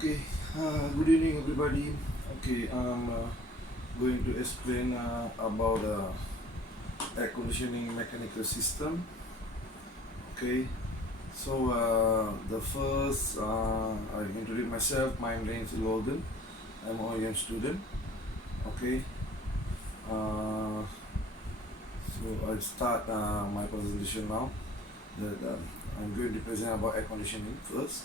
Okay, good evening everybody. Okay, I'm going to explain about air conditioning mechanical system. Okay, so the first I introduce myself. My name is Logan. I'm an OEM student. Okay, uh, so I start my presentation now. That I'm going to present about air conditioning first.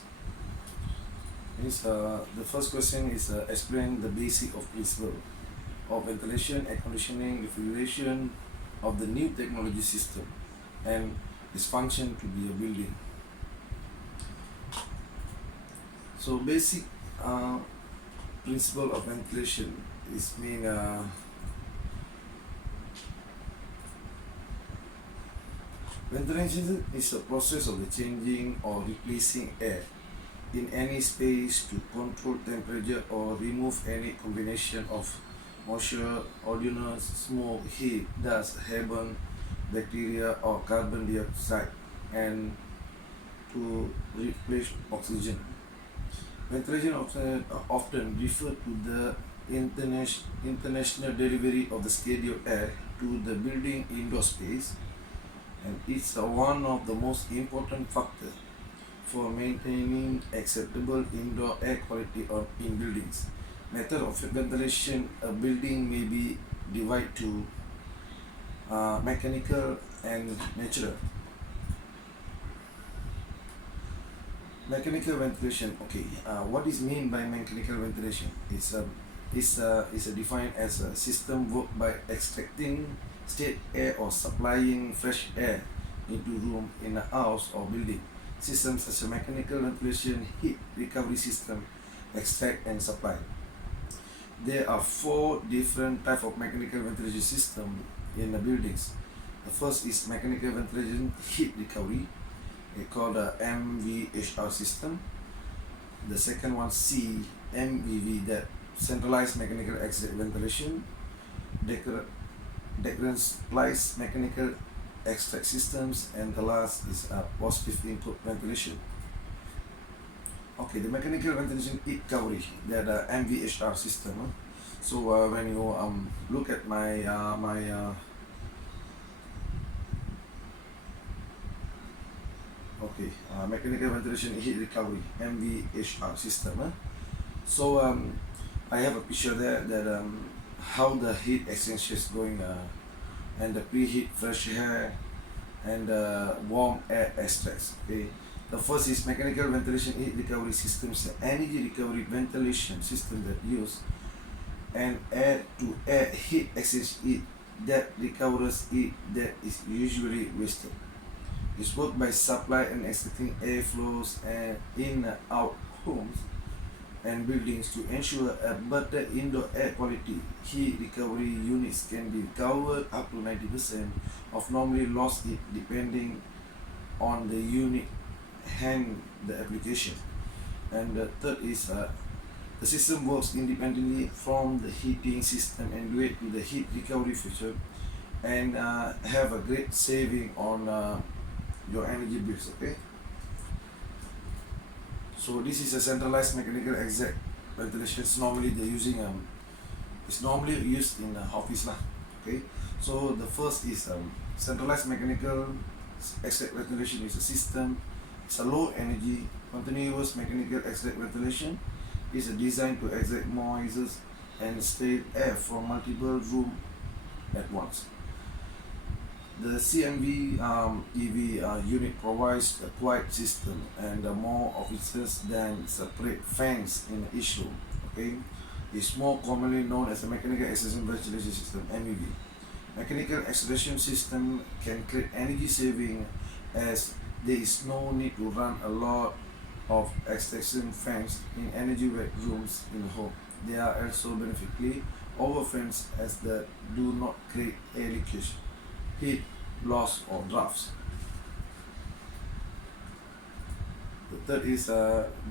The first question is explain the basic of principle of ventilation, air conditioning, refrigeration of the new technology system and its function to be a building. So basic uh, principle of ventilation is mean ventilation is a process of the changing or replacing air in any space to control temperature or remove any combination of moisture, odours, smoke, heat, dust, carbon, bacteria or carbon dioxide and to replace oxygen. Ventilation often refer to the international delivery of the scheduled air to the building indoor space, and it's one of the most important factors for maintaining acceptable indoor air quality in buildings. Method of ventilation: a building may be divided to mechanical and natural. Mechanical ventilation. Okay, what is mean by mechanical ventilation? Is defined as a system work by extracting state air or supplying fresh air into room in a house or building. Systems such as mechanical ventilation, heat recovery system, extract and supply. There are four different types of mechanical ventilation system in the buildings. The first is mechanical ventilation heat recovery. They call the MVHR system. The second one CMVV, that centralized mechanical exit ventilation. Decentralized mechanical extract systems, and the last is positive input ventilation. Okay, the mechanical ventilation heat recovery, they are the MVHR system. So when you look at mechanical ventilation heat recovery MVHR system. So I have a picture there that how the heat exchange is going and the preheat fresh air and warm air extracts. Okay, the first is mechanical ventilation heat recovery systems, energy recovery ventilation system that use an air to air heat exchange heat that recovers heat that is usually wasted. It's worked by supply and extracting air flows and in and out homes and buildings to ensure a better indoor air quality. Heat recovery units can be recovered up to 90% of normally lost heat depending on the unit and the application. And the third is the system works independently from the heating system and due to the heat recovery feature and have a great saving on your energy bills. Okay, so this is a centralized mechanical exit ventilation. Normally they're using it's normally used in the office lah. Okay, so the first is centralized mechanical exit ventilation is a system. It's a low energy continuous mechanical exit ventilation. Is designed to extract moisture and stale air from multiple rooms at once. The CMV EV unit provides a quiet system and more offices than separate fans in each room. Okay, it's more commonly known as a mechanical extraction ventilation system (MEV). Mechanical extraction system can create energy saving as there is no need to run a lot of extraction fans in energy wet rooms in the home. They are also beneficially over fans as they do not create air leakage, heat loss or drafts. The third is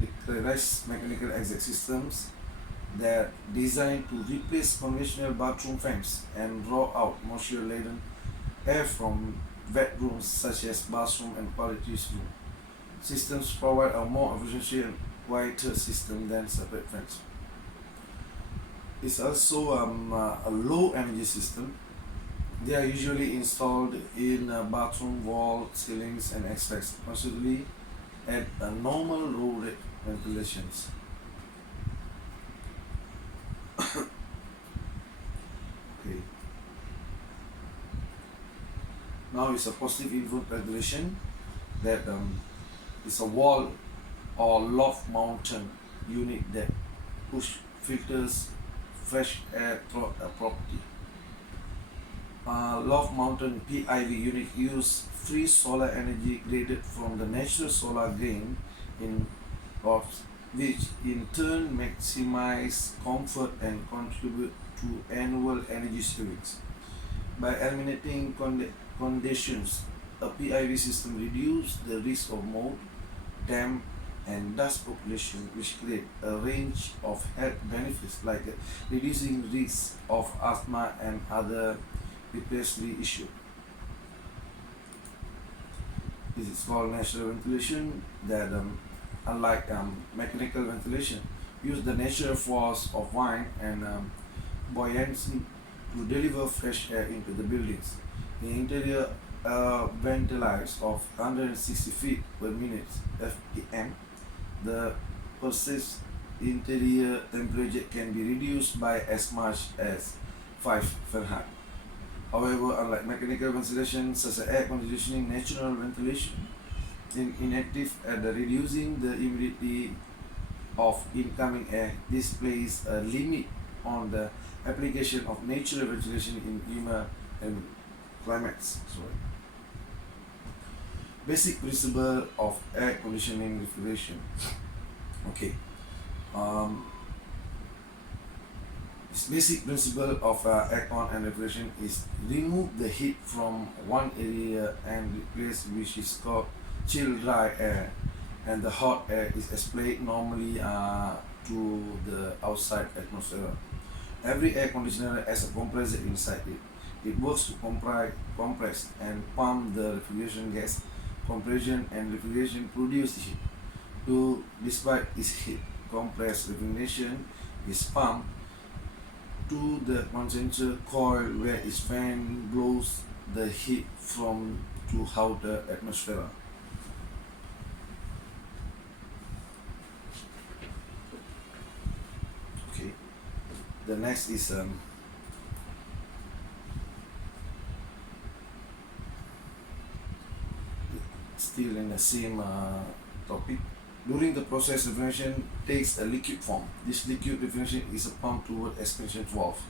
declarized mechanical exit systems that designed to replace conventional bathroom fans and draw out moisture-laden air from wet rooms such as bathroom and toiletries room. Systems provide a more efficient quieter system than separate fans. It's also a low energy system. They are usually installed in bathroom wall, ceilings, and extracts constantly at a normal low rate ventilations. Okay. Now it's a positive input ventilation that is a wall or loft mounted unit that push filters fresh air throughout a property. Loft mounted PIV unit use free solar energy created from the natural solar gain in lofts, which in turn maximize comfort and contribute to annual energy savings. By eliminating conditions, a PIV system reduces the risk of mold, damp, and dust population, which create a range of health benefits like reducing risk of asthma and other respiratory issues. This is called natural ventilation that unlike mechanical ventilation use the natural force of wind and buoyancy to deliver fresh air into the buildings. The interior ventilates of 160 feet per minute (FPM). The perceived interior temperature can be reduced by as much as 5 Fahrenheit. However, unlike mechanical ventilation such as air conditioning, natural ventilation is inactive at reducing the humidity of incoming air. This places a limit on the application of natural ventilation in humid and climates. Basic principle of air conditioning refrigeration. Okay. This basic principle of aircon and refrigeration is remove the heat from one area and replace which is called chill dry air, and the hot air is displayed normally to the outside atmosphere. Every air conditioner has a compressor inside it. It works to compress and pump the refrigeration gas. Compression and refrigeration produce heat. Despite its heat, compressed refrigeration is pumped to the condenser coil where its fan blows the heat from to outer atmosphere. Okay. The next is still in the same topic. During the process, refrigeration takes a liquid form. This liquid refrigeration is a pump toward expansion valve.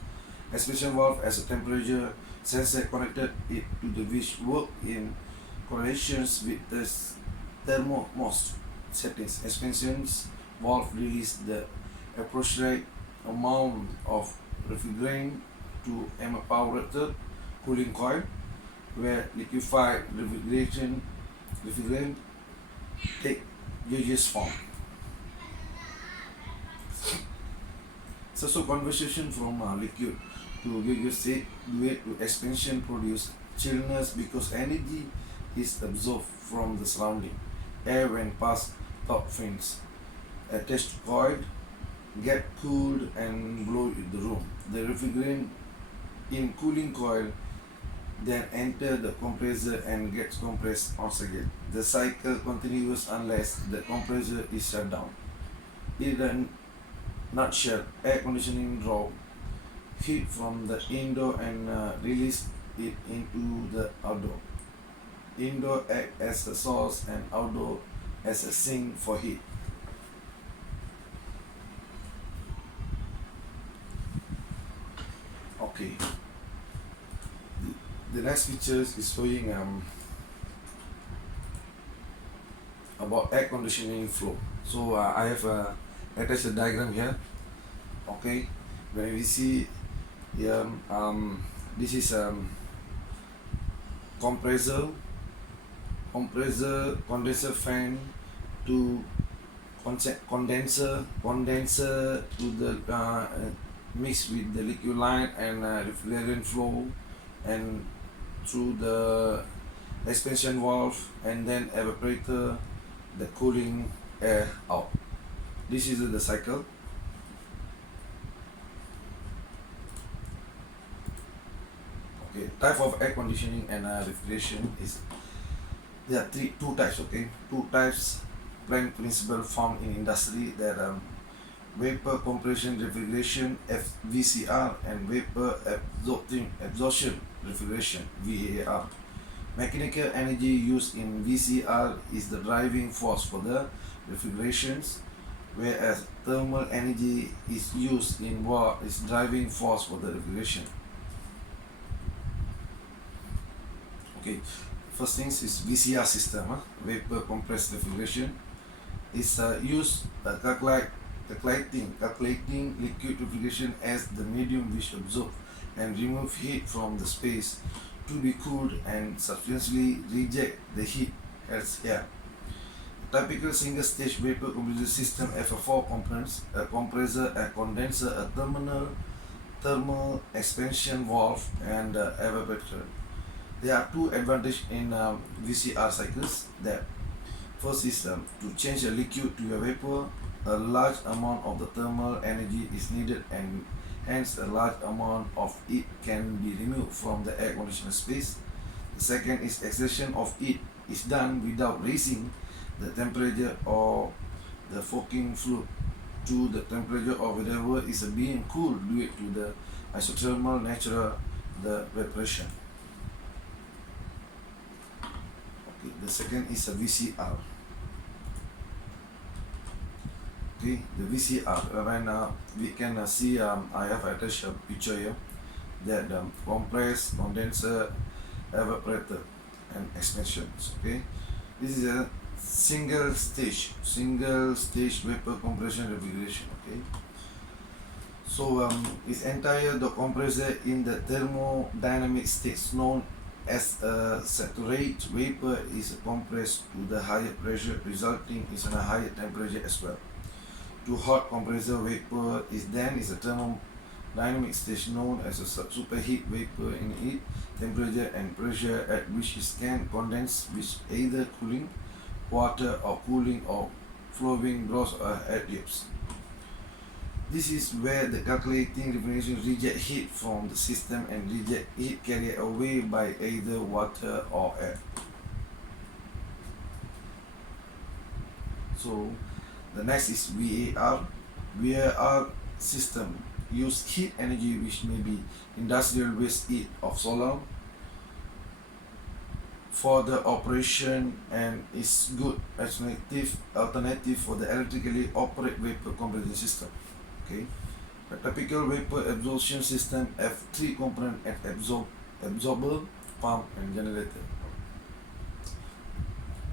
Expansion valve has a temperature sensor connected it to the which work in correlations with the thermostat settings. Expansion valve release the appropriate amount of refrigerant to evaporated cooling coil, where liquefied refrigerant take gaseous form. So conversion from liquid to gaseous state due to expansion produce chillness because energy is absorbed from the surrounding air when past top fins. Attached to coil, get cooled and blow in the room. The refrigerant in cooling coil then enter the compressor and gets compressed once again. The cycle continues unless the compressor is shut down. In a nutshell, air conditioning draw heat from the indoor and release it into the outdoor. Indoor act as a source and outdoor as a sink for heat. Okay. The next pictures is showing about air conditioning flow. So I have attached a diagram here. Okay, when we see here, this is compressor, condenser fan to condenser to the mix with the liquid line and refrigerant flow and through the expansion valve and then evaporator the cooling air out. This is the cycle. Okay, type of air conditioning and refrigeration is there are two types. Okay, two types prime principle found in industry that vapor compression refrigeration (VCR) and vapor absorption refrigeration (VAR). Mechanical energy used in VCR is the driving force for the refrigerations, whereas thermal energy is used in is driving force for the refrigeration. Okay, first things is VCR system, vapor compressed refrigeration. Is used calculating liquid refrigeration as the medium which absorb and remove heat from the space to be cooled and subsequently reject the heat as air. A typical single-stage vapor compression system has four components: a compressor, a condenser, a thermal expansion valve, and an evaporator. There are two advantages in VCR cycles. That first is to change a liquid to a vapor. A large amount of the thermal energy is needed, and hence a large amount of it can be removed from the air conditioner space. The second is extraction of it is done without raising the temperature or the fogging fluid to the temperature or whatever is being cooled due to the isothermal nature of the evaporation. Okay, the second is a VCR. Okay, the VCR, when we can see, I have attached a picture here that compressor, condenser, evaporator and expansions. Okay, this is a single stage vapor compression refrigeration. Okay, so it's entire the compressor in the thermodynamic states known as a saturate vapor is compressed to the higher pressure, resulting in a higher temperature as well. To hot compressor vapor is a thermodynamic stage known as a superheat vapor in heat, temperature and pressure at which it can condense with either cooling water or cooling or flowing gas or adlibs. This is where the calculating refrigeration reject heat from the system and reject heat carried away by either water or air. So the next is VAR. VAR system use heat energy which may be industrial waste heat of solar for the operation and is good alternative for the electrically operate vapor compression system. Okay, a typical vapor absorption system have three components: absorber, pump, and generator.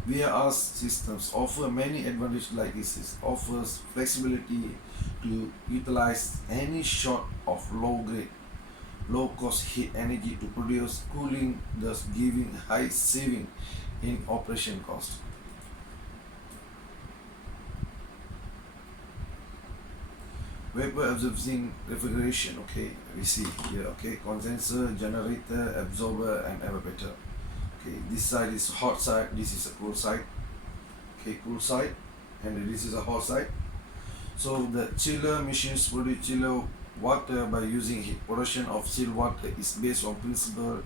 VAR systems offer many advantages like this. It offers flexibility to utilize any sort of low cost heat energy to produce cooling, thus giving high saving in operation cost. Vapor absorbing refrigeration. Okay, we see here. Okay, condenser, generator, absorber, and evaporator. Okay, this side is hot side, this is a cool side. Okay, cool side, and this is a hot side. So the chiller machines produce chiller water by using heat. Production of chilled water is based on principle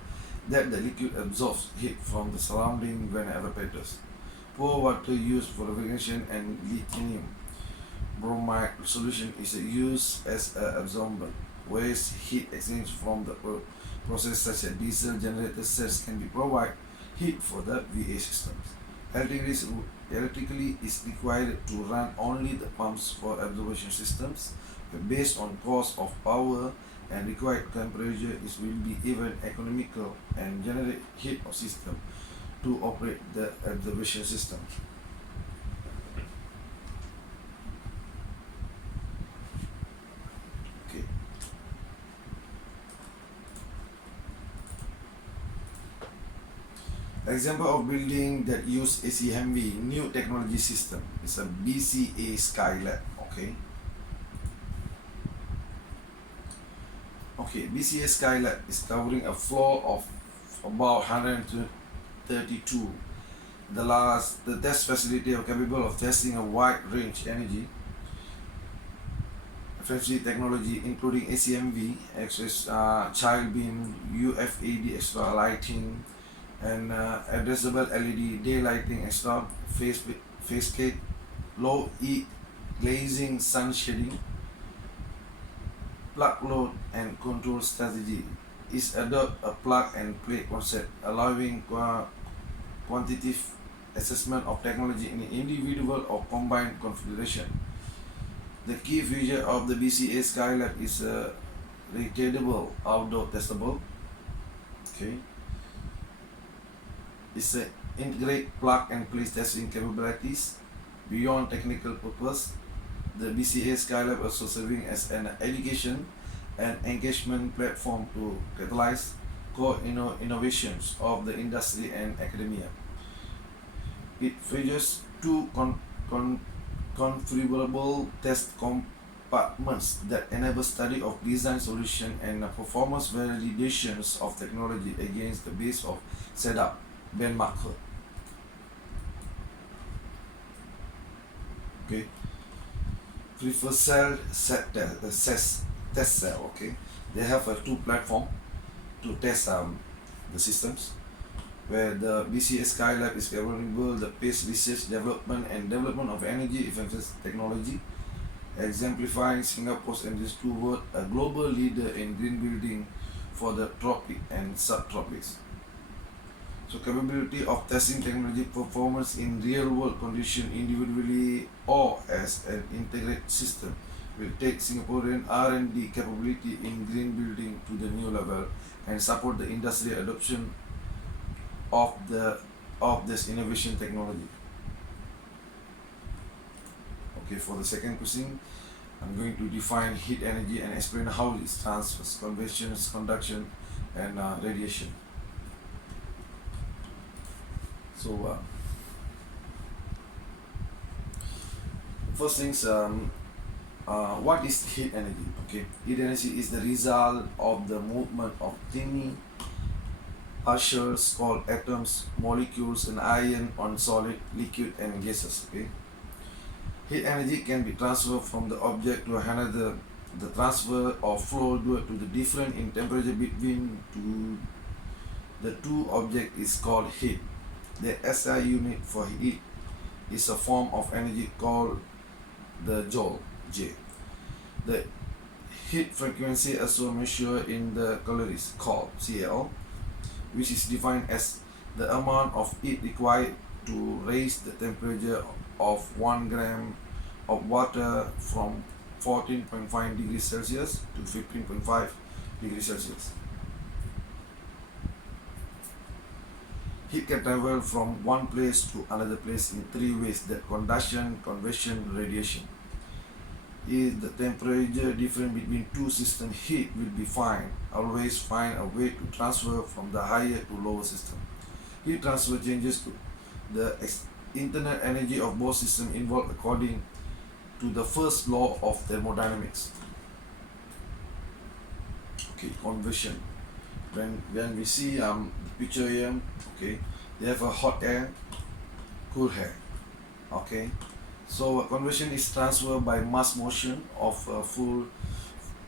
that the liquid absorbs heat from the surrounding when evaporates. Pour water used for refrigeration and lithium bromide solution is used as an absorbent. Waste heat exchange from the process such as diesel generator cells can be provide heat for the VA systems. Electrically is required to run only the pumps for absorption systems. Based on cost of power and required temperature, it will be even economical and generate heat of system to operate the absorption system. Okay. Example of building that use Ebmv new technology system is a BCA Skylab. Okay. Okay, BCA Skylab is covering a floor of about 132. The test facility are capable of testing a wide range energy. FFC technology including ACMV, child beam, UFAD extra lighting, and addressable LED daylighting extra facade, low E glazing, sun shading, plug load and control strategy is adopt a plug and play concept, allowing quantitative assessment of technology in individual or combined configuration. The key feature of the BCA Skylab is a rotatable outdoor testable. Okay. It's a integrate plug and play testing capabilities. Beyond technical purpose, the BCA Skylab also serving as an education and engagement platform to catalyze core innovations of the industry and academia. It features two configurable test compartments that enable study of design solution and performance validations of technology against the base of setup benchmark. Okay. Prefer cell test cell. Okay. They have two platform to test the systems, where the BCA Skylab is capable the pace research development and development of energy efficient technology, exemplifying Singapore's ambition toward a global leader in green building for the tropic and subtropics. So capability of testing technology performance in real world conditions individually or as an integrated system will take Singaporean R&D capability in green building to the new level and support the industry adoption of this innovation technology. Okay, for the second question, I'm going to define heat energy and explain how it transfers, convection, conduction, and radiation. So, first things, what is heat energy? Okay, heat energy is the result of the movement of tiny particles called atoms, molecules, and ion on solid, liquid, and gases. Okay, heat energy can be transferred from the object to another. The transfer or flow due to the difference in temperature between the two objects is called heat. The SI unit for heat is a form of energy called the joule, J. The heat frequency also measured in the calories called CL, which is defined as the amount of heat required to raise the temperature of 1 gram of water from 14.5 degrees Celsius to 15.5 degrees Celsius. Heat can travel from one place to another place in three ways: that conduction, convection, radiation. If the temperature difference between two systems, heat will be fine. Always find a way to transfer from the higher to lower system. Heat transfer changes to the internal energy of both systems involved according to the first law of thermodynamics. Okay, convection. When we see the picture here, okay, they have a hot air, cool air. Okay, so convection is transferred by mass motion of a full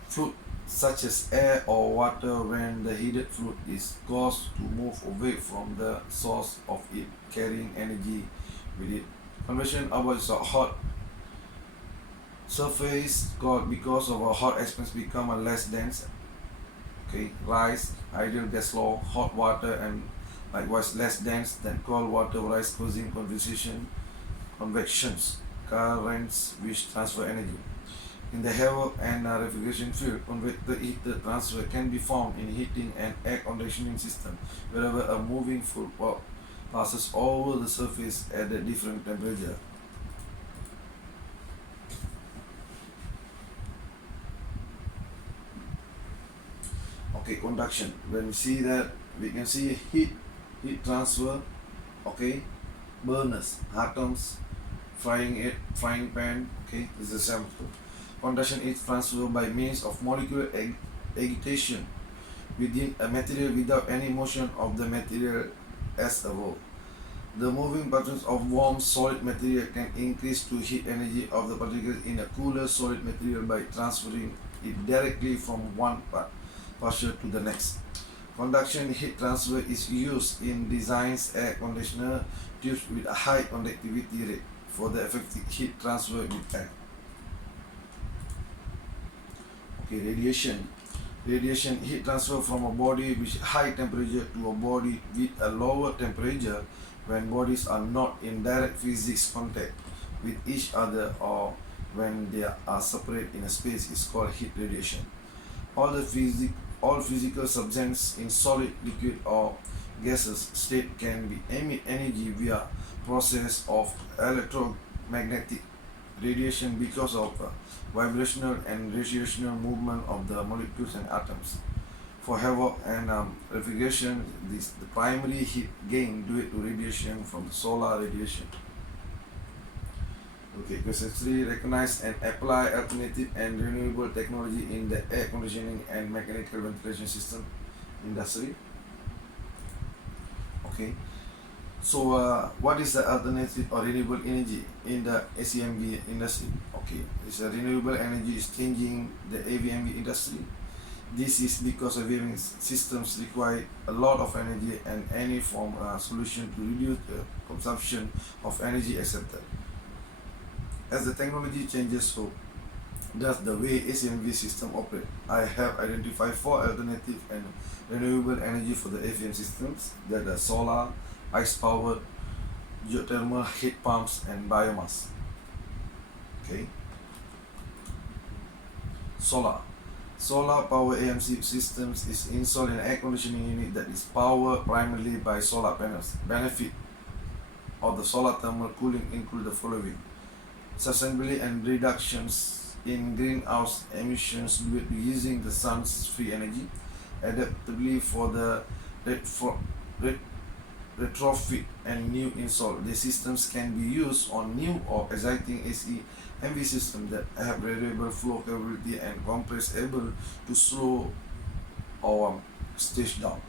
fluid such as air or water when the heated fluid is caused to move away from the source of it, carrying energy with it. Convection avoids a hot surface because of a hot expanse become a less dense. Okay, rise, ideal gas law, hot water and likewise less dense than cold water rise, causing convections, currents which transfer energy. In the air and refrigeration field, convector heat transfer can be found in heating and air conditioning system, wherever a moving fluid passes over the surface at a different temperature. Okay, conduction. When we see that, we can see heat transfer. Okay, burners, atoms, frying pan. Okay, this is a sample. Conduction is transferred by means of molecular agitation within a material without any motion of the material as a whole. The moving patterns of warm solid material can increase to heat energy of the particles in a cooler solid material by transferring it directly from one partial to the next. Conduction heat transfer is used in designs air conditioner tubes with a high conductivity rate for the effective heat transfer with air. Okay, radiation. Radiation heat transfer from a body with high temperature to a body with a lower temperature when bodies are not in direct physics contact with each other or when they are separate in a space is called heat radiation. All physical substances in solid, liquid or gaseous state can be emit energy via process of electromagnetic radiation because of vibrational and radiational movement of the molecules and atoms. For havoc and refrigeration, the primary heat gain due to radiation from the solar radiation. Okay, question 3. Recognize and apply alternative and renewable technology in the air conditioning and mechanical ventilation system industry. Okay, so what is the alternative or renewable energy in the ACMV industry? Okay, it's a renewable energy is changing the AVMV industry. This is because AVMV systems require a lot of energy and any form solution to reduce the consumption of energy accepted. As the technology changes, so does the way ACMV system operate. I have identified 4 alternative and renewable energy for the AVM systems that are solar, ice-powered, geothermal, heat pumps, and biomass. Okay. Solar. Solar power AMC systems is installed in an air conditioning unit that is powered primarily by solar panels. Benefit of the solar thermal cooling include the following: sustainability and reductions in greenhouse emissions due to using the sun's free energy, adaptably for the retrofit and new install. The systems can be used on new or existing AC MV systems that have variable flow capability and compress able to slow or stage down.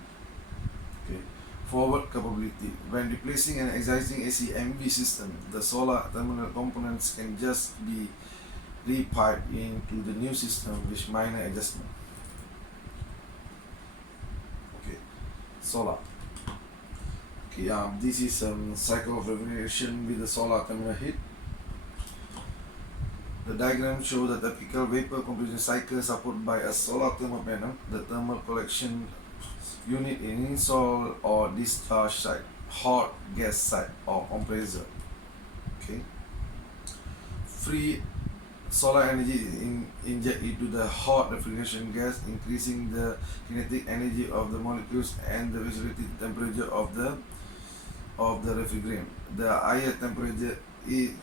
Okay. Forward capability. When replacing an existing AC MV system, the solar terminal components can just be repiped into the new system with minor adjustment. Okay, solar. Okay, this is cycle of refrigeration with the solar terminal heat. The diagram shows the typical vapor compression cycle supported by a solar thermal panel, the thermal collection unit in install or discharge site, hot gas site or compressor. Okay. Free solar energy is injected into the hot refrigeration gas, increasing the kinetic energy of the molecules and the viscosity temperature of the refrigerant. The higher temperature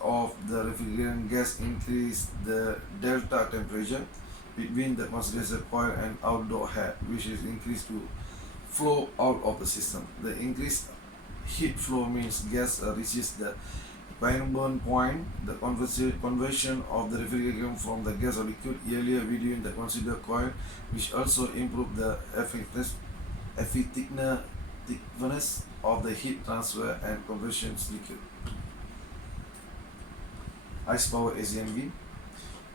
of the refrigerant gas increase the delta temperature between the condenser coil and outdoor air, which is increased to flow out of the system. The increased heat flow means gas reaches the equilibrium point. The conversion of the refrigerant from the gas or liquid earlier within the condenser coil, which also improve the effectiveness of the heat transfer and conversion liquid. Ice power ACMV.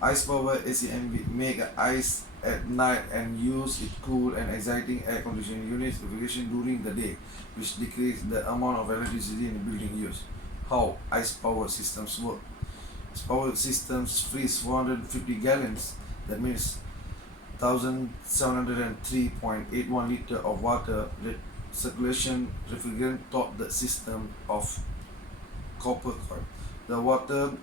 Ice power ACMV make ice at night and use it cool and exciting air conditioning units refrigeration during the day, which decrease the amount of electricity in the building use. How ice power systems work? Ice power systems freeze 450 gallons, that means 1703.81 liter of water. Circulation refrigerant top the system of copper coil. The water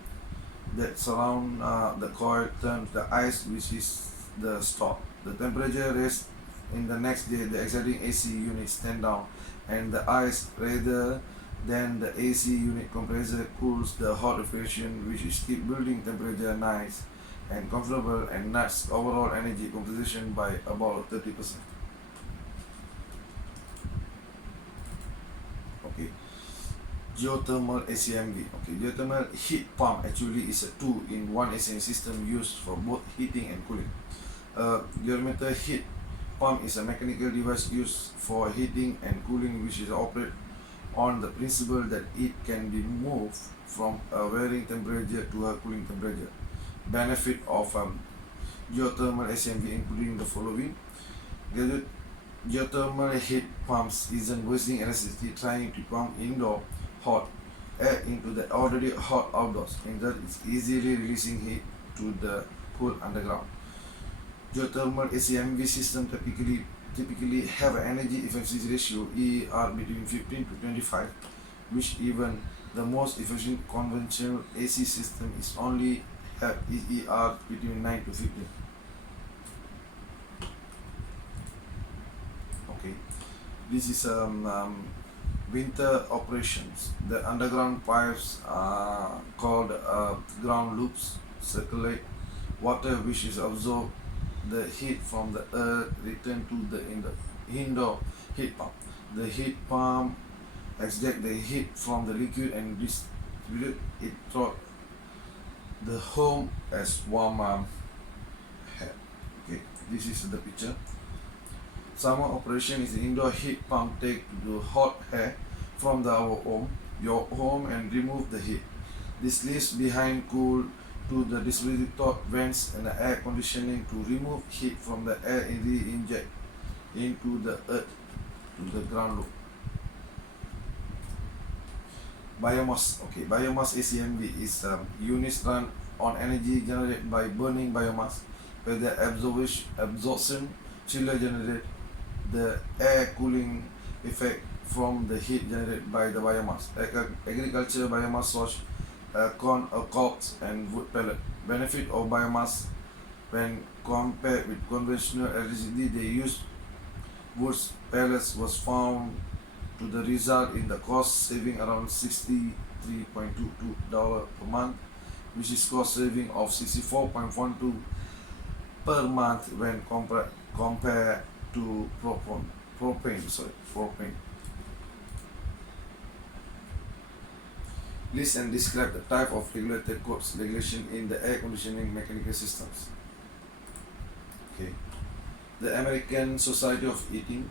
that surround the coil turns the ice, which is the stock. The temperature raised in the next day, the exciting AC unit stand down and the ice rather than the AC unit compressor cools the hot refrigeration, which is keep building temperature nice and comfortable and nets overall energy composition by about 30%. Okay. Geothermal ACMV. Okay, geothermal heat pump actually is a two-in-one ACMV system used for both heating and cooling. Geothermal heat pump is a mechanical device used for heating and cooling, which is operated on the principle that it can be moved from a varying temperature to a cooling temperature. Benefit of geothermal SMV including the following. Geothermal heat pumps isn't wasting electricity trying to pump indoor hot air into the already hot outdoors. Instead, it's easily releasing heat to the cool underground. Geothermal SMV system typically have an energy efficiency ratio EER between 15 to 25, which even the most efficient conventional AC system is only have EER between 9 to 15. Okay, this is winter operations. The underground pipes are called ground loops, circulate water which is absorbed the heat from the earth, return to the indoor heat pump. The heat pump extract the heat from the liquid and distribute it throughout the home as warm air. Okay, this is the picture. Summer operation is the indoor heat pump take the hot air from your home and remove the heat. This leaves behind cool to the distributed vents and the air conditioning to remove heat from the air and re-inject into the earth to the ground loop. Biomass. Okay, biomass ACMV is units run on energy generated by burning biomass, where the absorption chiller generate the air cooling effect from the heat generated by the biomass. Agriculture biomass source corn, cobs and wood pellet. Benefit of biomass when compared with conventional electricity they use wood pellets was found to the result in the cost saving around $63.22 per month, which is cost saving of $64.12 per month when compared to propane. List and describe the type of regulated codes regulation in the air conditioning mechanical systems. Okay. The American Society of Heating,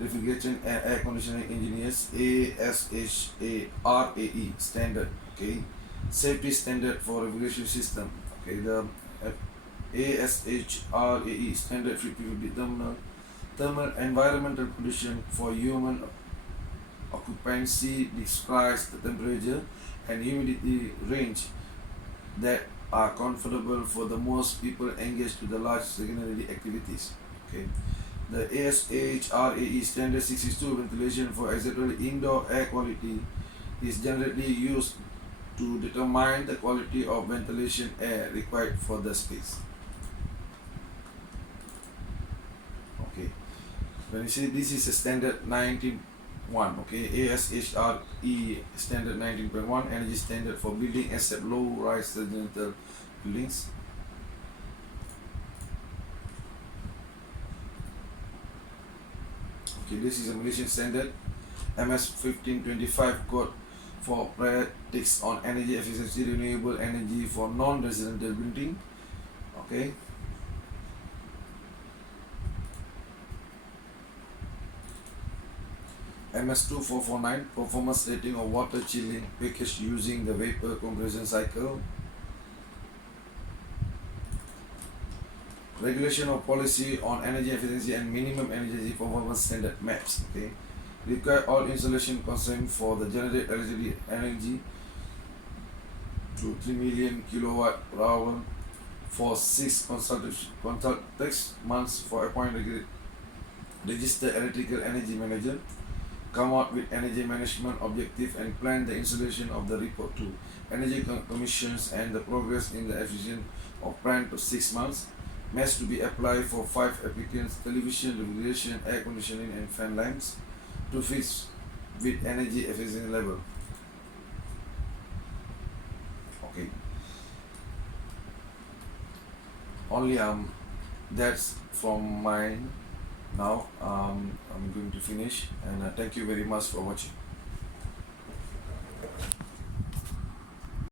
Refrigeration and Air Conditioning Engineers ASHRAE standard. Okay. Safety standard for refrigeration system. Okay. The ASHRAE standard 50 thermal environmental condition for human occupancy describes the temperature and humidity range that are comfortable for the most people engaged to the large secondary activities. Okay. The ASHRAE standard 62 ventilation for acceptable indoor air quality is generally used to determine the quality of ventilation air required for the space. Okay. When you see this is a standard 19.1, okay, ASHRE standard 19.1, energy standard for building except low-rise residential buildings. Okay, this is a Malaysian standard MS1525 code for practice on energy efficiency renewable energy for non-residential building. Okay. MS2449 performance rating of water chilling package using the vapor compression cycle. Regulation of policy on energy efficiency and minimum energy performance standard maps. Okay. Require all installation consent for the generate electricity energy to 3 million kilowatt per hour for 6 consecutive months for appoint registered electrical energy manager. Come out with energy management objective and plan the installation of the report to energy commissions and the progress in the efficient of plan to 6 months. Mesh to be applied for 5 applicants: television, refrigeration, air conditioning and fan lamps to fit with energy efficiency level. Okay. Only that's from mine. Now I'm going to finish and thank you very much for watching.